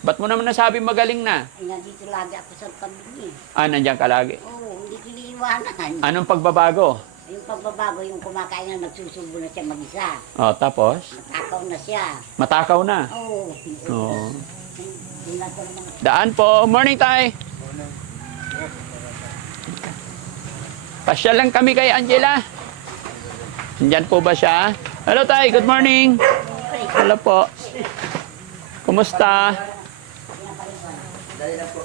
Ba't mo naman nasabi magaling na? Ay, nandito lagi ako sa pamilya. Ah, nandiyan ka lagi. Oo, hindi kiniiwanan. Anong pagbabago? Yung pagbabago, yung kumakain na nagsusubo na siya mag-isa. Oh, tapos? Matakaw na siya. Matakaw na. Oo. Oo. Hindi na ko naman. Daan po. Morning, tay. Pasyal lang kami kay Angela. Nandyan po ba siya? Hello, tay. Good morning. Hello po. Kumusta? Dali lang po.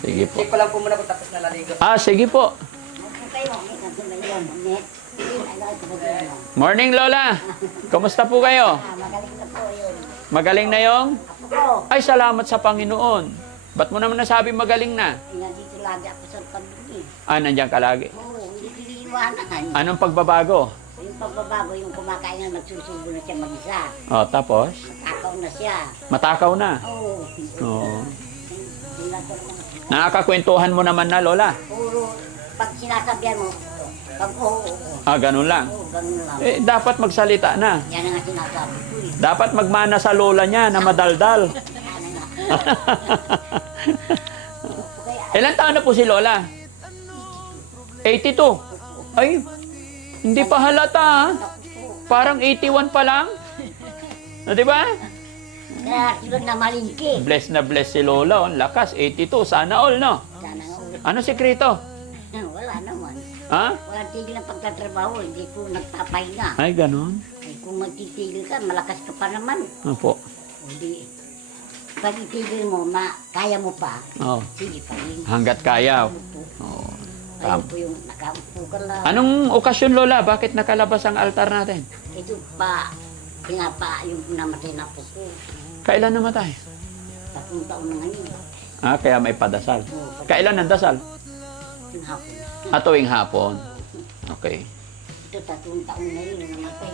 Sige po. Check ko lang po muna kung tapos na naligo. Ah, sige po. Morning, Lola. Kumusta po kayo? Magaling na po yun. Magaling na yung? Ako, Ay, salamat sa Panginoon. Ba't mo naman nasabi magaling na? ay, nandito lagi ako sa pamilya. Ah, nandiyan ka lagi. Oo, hindi kiniiwanan. Anong pagbabago? Yung pagbabago, yung kumakain na nagsusubo na siya mag-isa. Oh, tapos? Matakaw na siya. Matakaw na. Oo. Oo. Hindi na ko naman. Nakakakwentuhan mo naman na, Lola. Puro, pag sinasabihan mo, pag oo, Ah, ganun lang. oo, ganun lang. Eh, dapat magsalita na. Yan ang nga sinasabi ko eh. Dapat magmana sa lola niya na madaldal. Yan ang nga. Kaya, Ilan taon na po si Lola? 82. Ay, hindi pa halata, ha? Parang 81 pa lang. No, di ba? kaya sila na malingki. Bless na bless si Lola. Ang lakas, 82. Sana all, no? Sana nga ulit. Ano sikreto? Wala naman. Ha? Walang tigil ng pagtatrabaho, hindi ko nagpapahinga. Ay, ganun. Ay, kung magtitigil ka, malakas ka pa naman. Opo. Hindi. Pag itigil mo, kaya mo pa, Oh. sige pa rin. Hanggat kaya. Upo. Oh. Ayaw ko yung nakaupo ka lang. Anong okasyon, Lola? Bakit nakalabas ang altar natin? Ito pa, pinapa yung namatay na po ko. Kailan namatay? 3 taon na ngayon. Ah, kaya may padasal. Oo, Kailan ang dasal? yung hapon. Ah, tuwing hapon. Okay. Ito, 3 taon na yun namatay.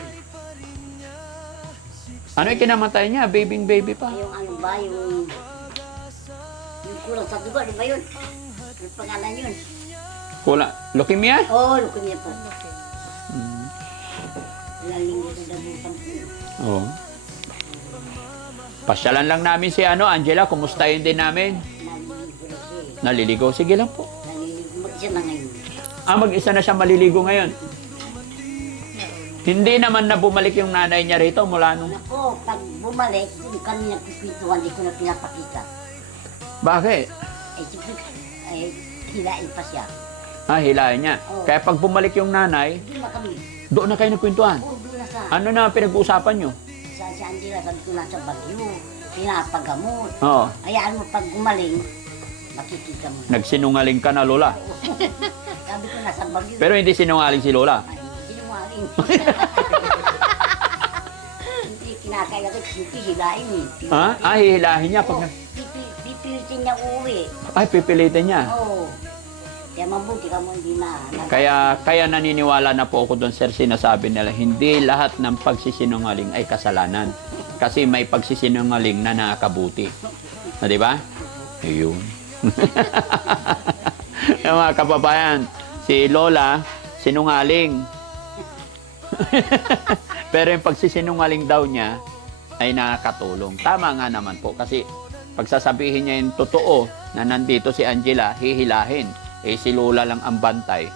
Ano yung kinamatay niya? Baby pa. Yung ano ba, yung kulang sa dugo, di ba yun? Ano pangalan yun? Kulang. Leukemia? Oo, leukemia po. Mm. Ilang linggo sa dabutan po. Oo. Pasyalan lang namin si Angela. Kumustahin din namin. Naliligo na siya eh. Naliligo. Sige lang po. Naliligo mag-isa na ngayon. Ah, mag-isa na siya maliligo ngayon. Hindi naman na bumalik yung nanay niya rito mula nung... Ako, pag bumalik, yung kami nagpipintuan, di ko na pinapakita. Bakit? Eh, siyempre, eh, hilain pa siya. Ah, hilahin niya. Oo. Kaya pag bumalik yung nanay, Hindi na kami. doon na kayo nagkwentuhan. Oo, doon na sa... Ano na pinag-uusapan nyo? Sa si Angela, sabi ko nasa Bagyo, pinapagamot. Oo. Hayaan mo pag gumaling, makikita mo. Nagsinungaling ka na, Lola. Sabi ko nasa Bagyo. Pero hindi sinungaling si Lola. Ay, sinungaling. Hindi kinakaya ko, simpi hilain eh. Ha? Ah, hihilahin niya Oo, pag... pipilitin niya uuwi. Ay, pipilitin niya. Oo. Kaya mabuti ka mo hindi na. Kaya naniniwala na po ako doon, sir, sinasabi nila, hindi lahat ng pagsisinungaling ay kasalanan. Kasi may pagsisinungaling na nakakabuti. Na, di ba? Ayun. Yung mga kababayan, si Lola, sinungaling. Pero yung pagsisinungaling daw niya ay nakakatulong. Tama nga naman po. Kasi pagsasabihin niya yung totoo na nandito si Angela, hihilahin. Eh, si Lola lang ang bantay.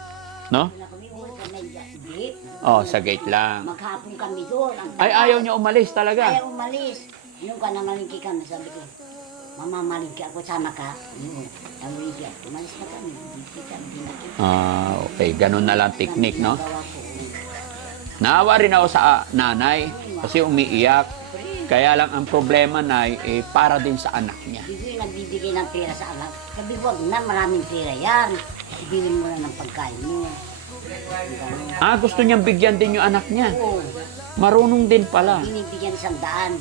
No? Kami uwi kami gate. Oh, sa gate lang. Maghapon kami doon. Ay, ayaw niya umalis talaga. Ayaw umalis. Yung ka na malingki kami, sabi ko, Mama, malingki ako, sama ka. Yung malingki ako, umalis na kami. Hindi kami dinakita. Ah, okay. Ganun na lang technique, no? Gawa ko. Naawa rin ako sa nanay kasi umiiyak. Kaya lang ang problema na para din sa anak niya. Hindi nagbibigay ng pera sa anak. Sabi, wag na, maraming pera yan. Ibigin mo na ng pagkain mo. Ah, gusto niyang bigyan din yung anak niya. Oo, Marunong din pala. binibigyan 100. Sabi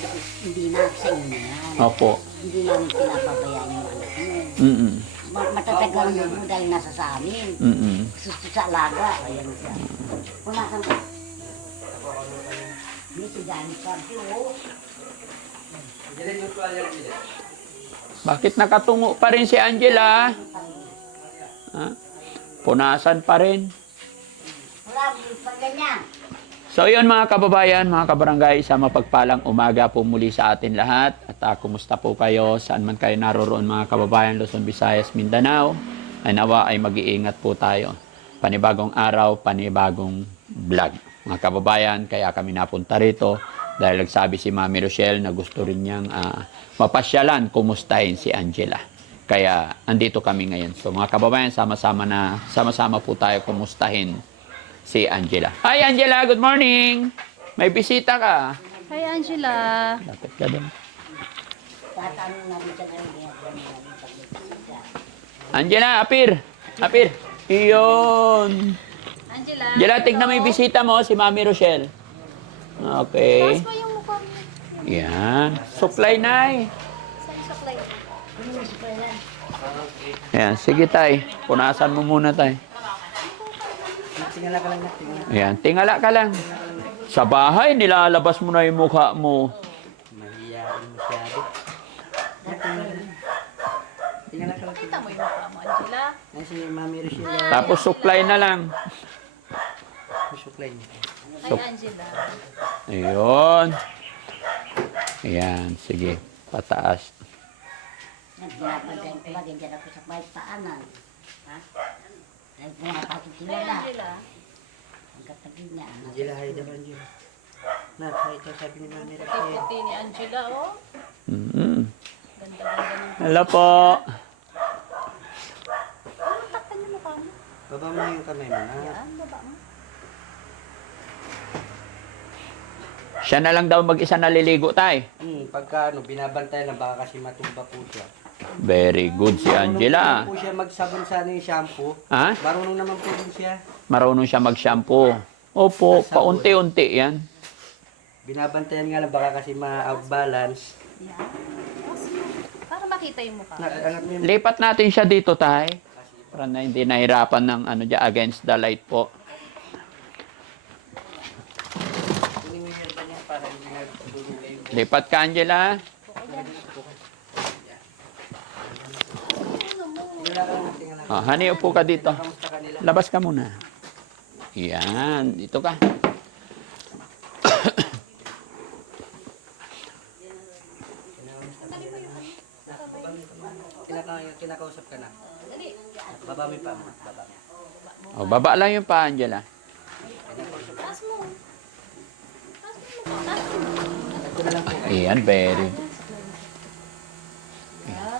ko, hindi na, sa inyo na yan. Opo. Hindi namin pinapabayaan yung anak mo. Mm-mm. Matatagal mo dahil nasa sa amin. Mm-mm. Susto sa alaga. Ayan siya. Wala kang... May sigani pa. Oo. Bakit nakatungo pa rin si Angela? Ha? Punasan pa rin. Wala, pag ganyan. So yun mga kababayan, mga kabarangay, sa mapagpalang umaga po muli sa atin lahat. At At kumusta po kayo? Saan man kayo naroroon mga kababayan, Luzon, Visayas, Mindanao? Ay nawa ay mag-iingat po tayo. Panibagong araw, panibagong vlog. Mga kababayan, kaya kami napunta rito dahil nagsabi si Mami Rochelle na gusto rin niyang mapasyalan, kumustahin si Angela. Kaya andito kami ngayon. So mga kababayan, sama-sama po tayo kumustahin si Angela. Hi Angela, good morning! May bisita ka. Hi, Angela. Lapit ka din. Tatanong namin sa ngayon, ginagawa namin pagbibisita. Angela, apir! Apir! Iyon! Angela. Angela, tignan mo yung bisita mo, si Mami Rochelle. Okay. Taas mo yung mukha mo. Yan. Supply na Saan supply? Yan, sige tay. Punasan mo muna tay. Tingala ka lang na, tingala. Yan, tingala ka lang. Sa bahay, nilalabas mo na yung mukha mo. Mahiyain masyado. Tingala ka lang. Kita mo yung mukha mo, Angela. Ay, si Mami Rochelle. Tapos supply na lang. Susuklay niya. Hi, Angela. Ayun. Ayan, sige. Pataas. Pinapantayin ko ba, ganyan ako sa bahay paanan. Ha? Dahil pumapasok si Hi, Lola. Angela. Ang katagin niya. Angela, hi daw Angela. Na, hi daw sabi ni Mami Rochelle. Puti ni Angela, oh. Mm-hmm. Ganda-ganda ng... Hello po. Takpan yung mukha mo. Baba mo yung kamay mo, ha? Yan, baba mo. Siya na lang daw mag-isa naliligo tay. Pagka binabantayan na baka kasi matumba po siya. Very good si Angela. Marunong po siya magsabon sa yung shampoo. Ha? Marunong naman po din siya. Marunong siya mag-shampoo. Opo, paunti-unti yan. Binabantayan nga lang baka kasi ma-balance. Yan. Taas mo. Para makita yung mukha mo. Angat mo yung Lipat natin siya dito tay. Para na hindi nahirapan ng ano dyan, against the light po. ba niya para hindi nagdulugay yung Lipat ka Angela. tingala ka lang, tingala ka. Honey, upo ka dito. Kamusta ka nila? Labas ka muna. Yan, dito ka. Kinakausap ka na. Baba mo pa mo. Baba. O, baba lang yung pa, Angela. Taas mo. Taas mo yung mukha. Ito na lang po. Ayan, very.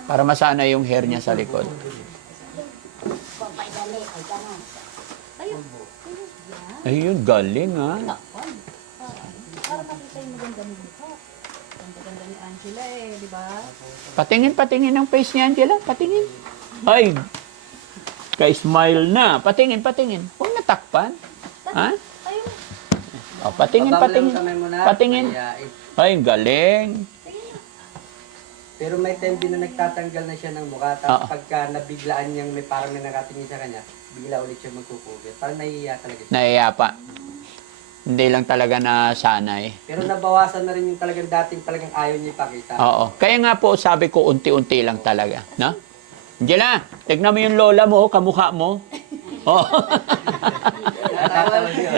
Para masana yung hair niya sa likod. Kung paidali, ay gano'n. Ayun. Ayun, galing ha. Takpan. Para makita yung maganda ng mukha. Ganda-ganda ni Angela eh, di ba? Patingin ang face ni Angela. Patingin. Ay, ka-smile na. Patingin. Huwag natakpan. Ha? Ayun. O, patingin. Baba mo lang yung kamay mo na. Patingin. Mahiyain. Ay, galing. Pero may time din na nagtatanggal na siya ng mukha. Oo. Tapos pagka nabiglaan niyang may parang may nakatingin sa kanya, bigla ulit siya magkukubit. Parang nahihiya talaga siya. Nahiya pa. Hindi lang talaga na sanay. Pero nabawasan na rin yung talagang dating talagang ayaw niya ipakita. Oo. Kaya nga po, sabi ko, unti-unti lang talaga. No? Angela, tignan mo yung lola mo, kamukha mo. Oh. Natatawa siya.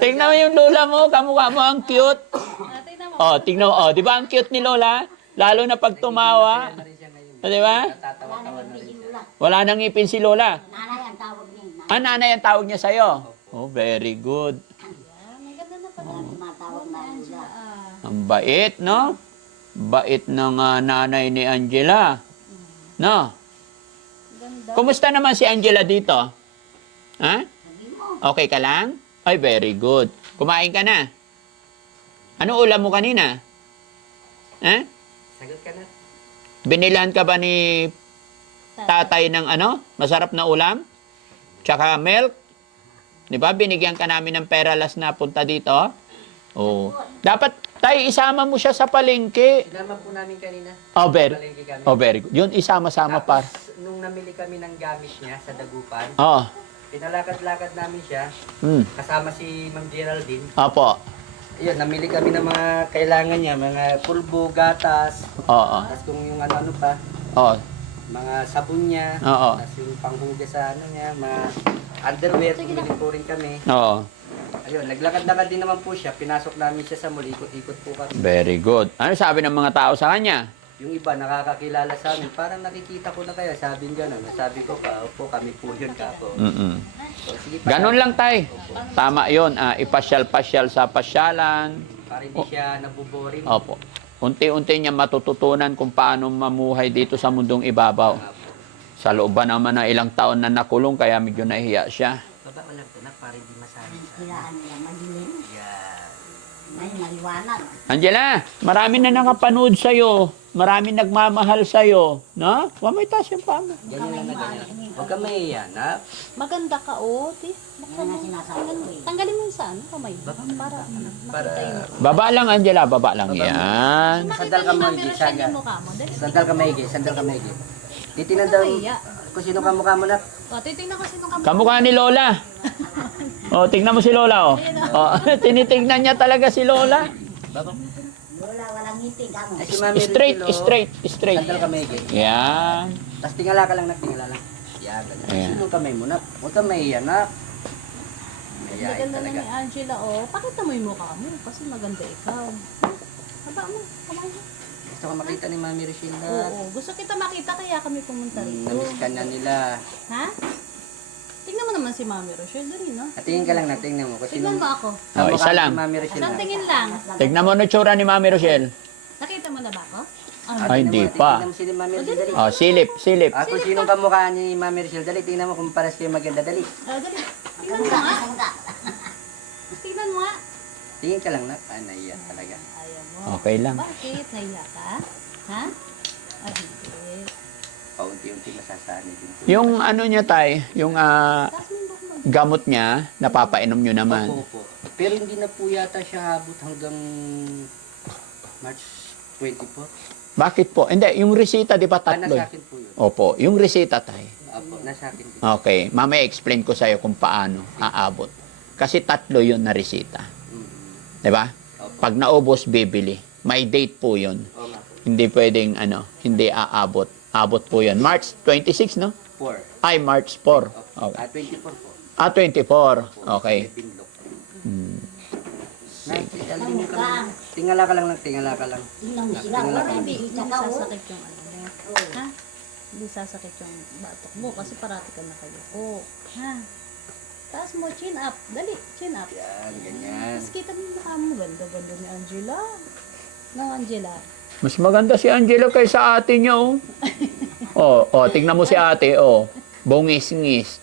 Tignan mo yung lola mo, kamukha mo, ang cute. Tingnan mo. Oh, tignan mo. Oh, di ba ang cute ni lola? Lalo na pag tumawa. Ano rin siya ngayon. Di ba? Natatawa-tawa na rin siya. Wala nang ngipin si lola. Nanay ang tawag niya. Ah, nanay ang tawag niya sa'yo. Oh, very good. Yan, may ganda na pala. Nanay tumatawag na Angela. Ang bait, no? Bait ng nanay ni Angela. No? Ganda. Kumusta naman si Angela dito? Ha? Sabi mo, Okay ka lang? Ay, very good. Kumain ka na? Ano ulam mo kanina? Ha? Sagot ka na. Binilan ka ba ni tatay ng ano? Masarap na ulam? Tsaka milk? Di ba? Binigyan ka namin ng pera last na punta dito. Oh. Dapat tayo isama mo siya sa palengke. Sinama po namin kanina. Oh, very, Palengke kami. oh, very good. Yun, isama-sama pa. Tapos, nung namili kami ng gamit niya sa Dagupan, Oo. pinalakad-lakad namin siya, kasama si Ma'am Geraldine. Opo. Ayun, namili kami ng mga kailangan niya, mga pulbo, gatas, Oo. tapos kung yung ano-ano pa, Oo. mga sabon niya, Oo. tapos yung panghugas sa ano niya, mga underwear, bumili po rin kami. Oo. Ayun, naglakad-lakad din naman po siya. Pinasok namin siya sa mall, ikot-ikot po kami. Very good. Ano sabi ng mga tao sa kanya? Yung iba nakakakilala sa amin, parang nakikita ko na kaya, sabi nga gano'n. Sabi ko ka, opo, kami po yun ka po. Mm-mm. So, sige pa. Ganon lang tay. Tama yon. Ipasyal-pasyal sa pasyalan. Para hindi siya nabuboring. Opo. Unti-unti niya matututunan kung paano mamuhay dito sa mundong ibabaw. Sa looban naman ng ilang taon na nakulong, kaya medyo nahiya siya. Baba mo lang ito na, para hindi masabi sa Kiraan nila madilim. yan. May maliwanag. Angela, marami na nakapanood sa'yo. Marami nagmamahal sa'yo. No? Huwag mo itaas yung paa mo. Ganyan lang na ganyan. Huwag ka mahiya, na. Maganda ka, oh. Yan ang sinasabi ko eh. Tanggalin mo yung sa ano, kamay. Para Para, makita yung... Baba lang, Angela. Baba lang. Baba. Yan. Makita Sandal ka ni mo, Mami Gigi, Rochelle saga. yung mukha mo. Dali. sandal ka maigi, sandal ka maigi. Titinan daw kung sino ka mukha mo na. O, titignan ko sino kamukha. Kamukha ni Lola. O, tignan mo si Lola, o. O, tinitignan niya talaga si Lola. Baba. Lola, walang ngiti ka mo. Ay, si Mami Straight, Richilo, straight, straight. Sandal ka maigi. Yan. Tapos tingala ka lang, tingala lang. Yan, ganyan. Ayan. Sino kamay mo na? Huwag ka mahiya, na. Ang Mahiyain ganda na talaga. ni Angela, oh. Pakita mo yung mukha mo kasi maganda ikaw. Haba mo, kamay mo. Gusto ko makita ni Mami Richilo. Oo, gusto kita makita kaya kami pumunta rito. Namiss ka na nila. Ha? Tingnan mo naman si Mami Rochelle dali, no? At tingin ka lang na, tingnan mo. Kung sino Tingnan mo ako. O, isa lang. Si Mami Richilo. Isang tingin lang. Tignan mo na tsura ni Mami Rochelle. Nakita mo na ba ako? Ay, hindi pa. Tingnan mo si Mami Richilo, dali. O, silip, silip. Kung sinong kamukha ni Mami Richilo, dali. Tingnan mo kung paras kayo maganda, dali. Dali. Tingnan mo nga. Tingnan mo nga. Tingin ka lang na. Ah, naiya talaga. Ayaw mo. Okay lang. Bakit? Nahiya ka? Ha? Ay, hindi. Paunti-unti masasanay din. Yung ano niya, tay, yung Taas mo yung buhok mo. gamot niya, napapainom nyo naman. Opo. Pero hindi na po yata siya habot hanggang March 24. Bakit po? Hindi, yung resita, di ba tatlo? Nasa akin po yun. Opo, yung resita, tay. Opo, nasa akin po. Okay, mamaya explain ko sa'yo kung paano aabot. Kasi tatlo yun na resita. Di ba? Opo. Pag naubos, bibili. May date po yun. Oo nga po. Hindi pwedeng, hindi aabot. Abot po yun. March 26, no? 4. Ay, March 4. Okay. 24 po. 24. Okay. May pinlock. Hmm. Tingala ka lang, tingala ka lang. Tingnan mo sila. Tingnan Wala, lang. hindi Hindi ka oh. sasakit yung ano mo. Ha? Hindi sasakit yung batok mo kasi parati ka nakayuko. Ha? Taas mo, chin up. Dali, chin up. Yan, ganyan. Tapos kita mo yung mukha mo. Ganda-ganda ni Angela. No, Angela. Mas maganda si Angelo kaysa ate niya, oh. Tignan mo si ate, oh. Bungis-ngis.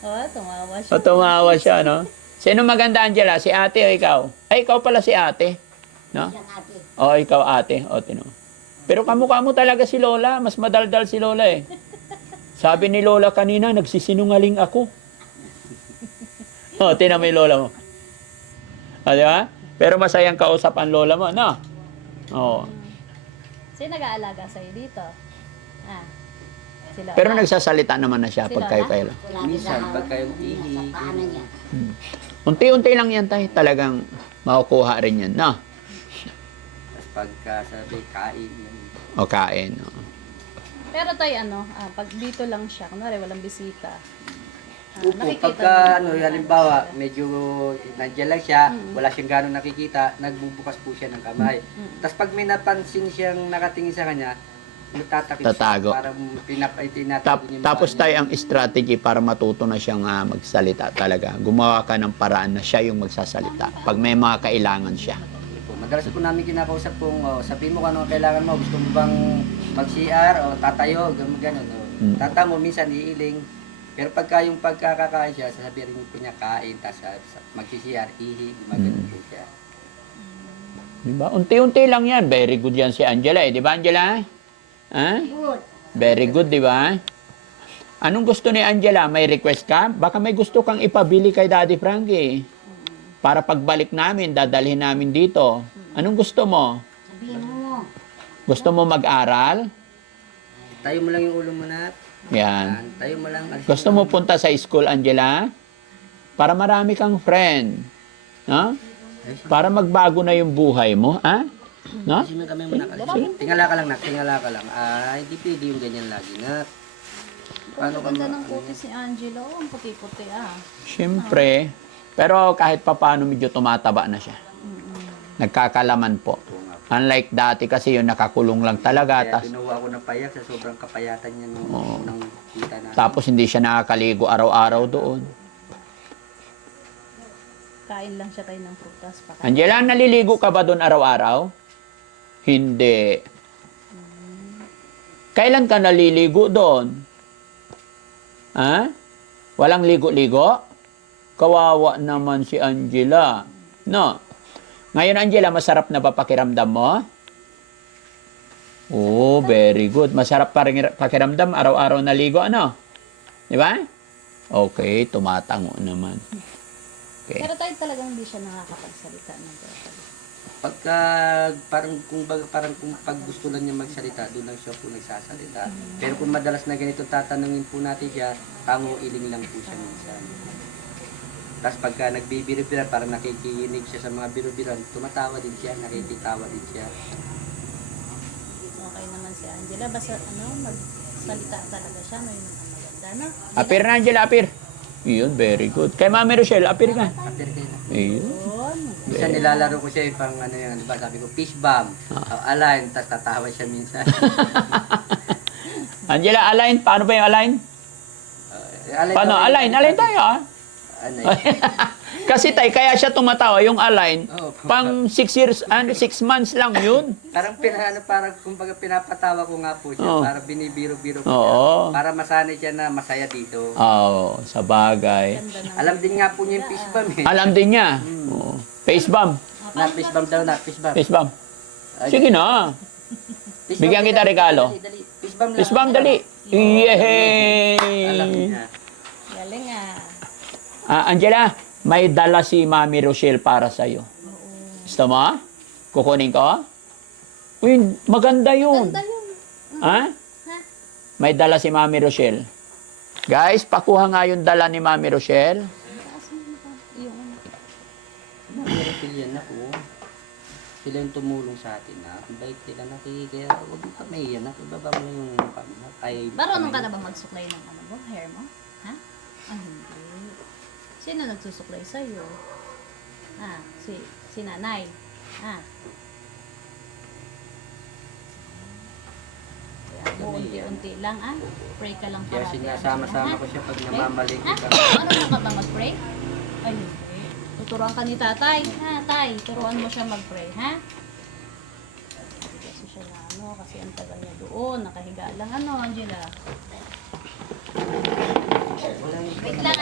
Oh, tumawa siya. O, tumawa siya, no? Sino maganda, Angela? Si ate o ikaw? Ay, ikaw pala si ate. No? Yan ate. O, ikaw ate. O, tino. Pero kamukha mo talaga si Lola. Mas madaldal si Lola, eh. Sabi ni Lola kanina, nagsisinungaling ako. O, tinan mo yung Lola mo. O, di ba? Pero masayang kausap ang Lola mo, no? Oo. Sino nag-aalaga sa'yo dito? Ah. Sila. Pero nagsasalita naman na siya pag kayo. Lagi Minsan, sa pag kayo sa ihi, paanan niya. Unti-unti lang yan tayo. Talagang makukuha rin yan, no? tapos pagka sabi, kain yan. O kain, no? Pero tayo pag dito lang siya, kunwari walang bisita. Upo, nakikita pagka, mo. halimbawa, medyo nandiyan lang siya, wala siyang gano'ng nakikita, nagbubukas po siya ng kamay. Tapos pag may napansin siyang nakatingin sa kanya, nagtatakip Tatago. siya, parang tinatago niya yung Tapos mukha tayo niya. ang strategy para matuto na siyang magsalita talaga. Gumawa ka ng paraan na siya yung magsasalita. Pag may mga kailangan siya. Po, madalas po namin kinakausap kung sabihin mo kung ano ang kailangan mo, gusto mo bang mag-CR o tatayo, gano'n. Tata mo, minsan iiling. Pero pagka yung pagkakakain siya, sasabihin po niya kain, tapos mag-CR, ihi, gumagano po siya. Diba? Unti-unti lang yan. Very good yan si Angela, eh. Di ba, Angela? Ha? Good. Very good, di ba? Anong gusto ni Angela? May request ka? Baka may gusto kang ipabili kay Daddy Frankie. Para pagbalik namin, dadalhin namin dito. Anong gusto mo? Sabihin mo. Gusto mo mag-aral? Tayo mo lang yung ulo mo na. Yan. Tayo mo lang. Gusto mo punta sa school, Angela? Para marami kang friend. No? Para magbago na yung buhay mo, ha? No? Kami muna kasi. Tingala ka lang, tingala ka lang. Hindi pwede yung ganyan lagi na. Paano ka Ganda ma- ng kutis ni Angelo. Oh, ang puti-puti ah. Siyempre. Pero kahit papaano medyo tumataba na siya. Nagkakalaman po. Oo nga po. Unlike dati kasi yung nakakulong lang talaga. Kaya tinuwa ko ng payak sa sobrang kapayatan niya nung unang kita na. Tapos hindi siya nakakaligo araw-araw doon. Kain lang siya tayo ng prutas. Pakain. Angela, naliligo ka ba doon araw-araw? Hindi. Kailan ka naliligo doon? Ha? Walang ligo-ligo? Kawawa naman si Angela. No. Ngayon, Angela, masarap na ba pakiramdam mo? Oh, very good. Masarap pa rin pakiramdam araw-araw naligo, ano? Di ba? Okay, tumatango naman. Okay. Pero tayo talagang hindi siya nakakapagsalita ng toto. Pagka parang kung pag gusto lang niya magsalita, doon lang siya po nagsasalita. Pero kung madalas na ganito tatanungin po natin siya, tango iling lang po siya minsan. Tapos pagka nagbibiro-biro, parang nakikinig siya sa mga biro-biron, tumatawa din siya, nakikitawa din siya. Okay naman si Angela. Basta magsalita talaga siya. No, yun ang maganda, no? Apir na, Angela, apir. Iyon, very good. Kay Mami Rochelle, apir ka. After kayo na. Iyon. Yun. Minsan nilalaro ko siya yung pang ano yan, diba? Sabi ko, fish bomb, align, tapos tatawa siya minsan. Angela, align. Paano ba yung align? Paano? Align. Align tayo, ah. Ano Kasi tay, kaya siya tumatawa yung align. Oo. Pang 6 years, 6 months lang yun. parang kumbaga pinapatawa ko nga po siya, Oo. para binibiro-biro ko Oo. siya, para masanay siya na masaya dito. Oo, sa bagay. Ganda naman. Alam din nga po niya yung fish bomb eh. Alam din niya. Oo. Face bomb. Na fish bomb daw na, fish bomb. Face bomb. Ay, Sige na. fish bigyan bomb, kita dali, regalo. dali, dali. Fish bomb lang. Face bomb, dali. Alam Yay! niya. Galing ah. Angela, may dala si Mami Rochelle para sa'yo. Gusto mo? Kukunin ko? Uy, maganda yun. Ganda yun. Ha? Ha? May dala si Mami Rochelle. Guys, pakuha nga yung dala ni Mami Rochelle. Taas mo na pa. Yung ano. Pero pilyan na po. Sila yung tumulong sa atin na. Ang bait nila na kaya huwag mo kami yan. Ibaba mo yung ay. Marunong ka na ba magsuklay ng ano mo? Hair mo? Ha? Ah, hindi. Sino nagsusuklay sa'yo? Ah, si nanay. Ah. Kaya mo, unti-unti lang ah. Pray ka lang Kaya parati. sinasama-sama Ha? ko siya pag Okay? namamalik Ha? ka. Marunong ka ba mag-pray? Ay, hindi. Tuturuan ka ni tatay. Ha, tay? Turuan mo siya mag-pray, ha? Kasi siya na kasi ang tagal niya doon. Nakahiga lang Angela. Wait lang